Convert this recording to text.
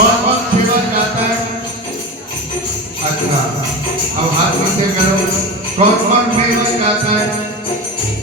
कौन कौन सेवा चाहता है? अच्छा, अब हाथ नीचे करो। कौन कौन सेवा चाहता है?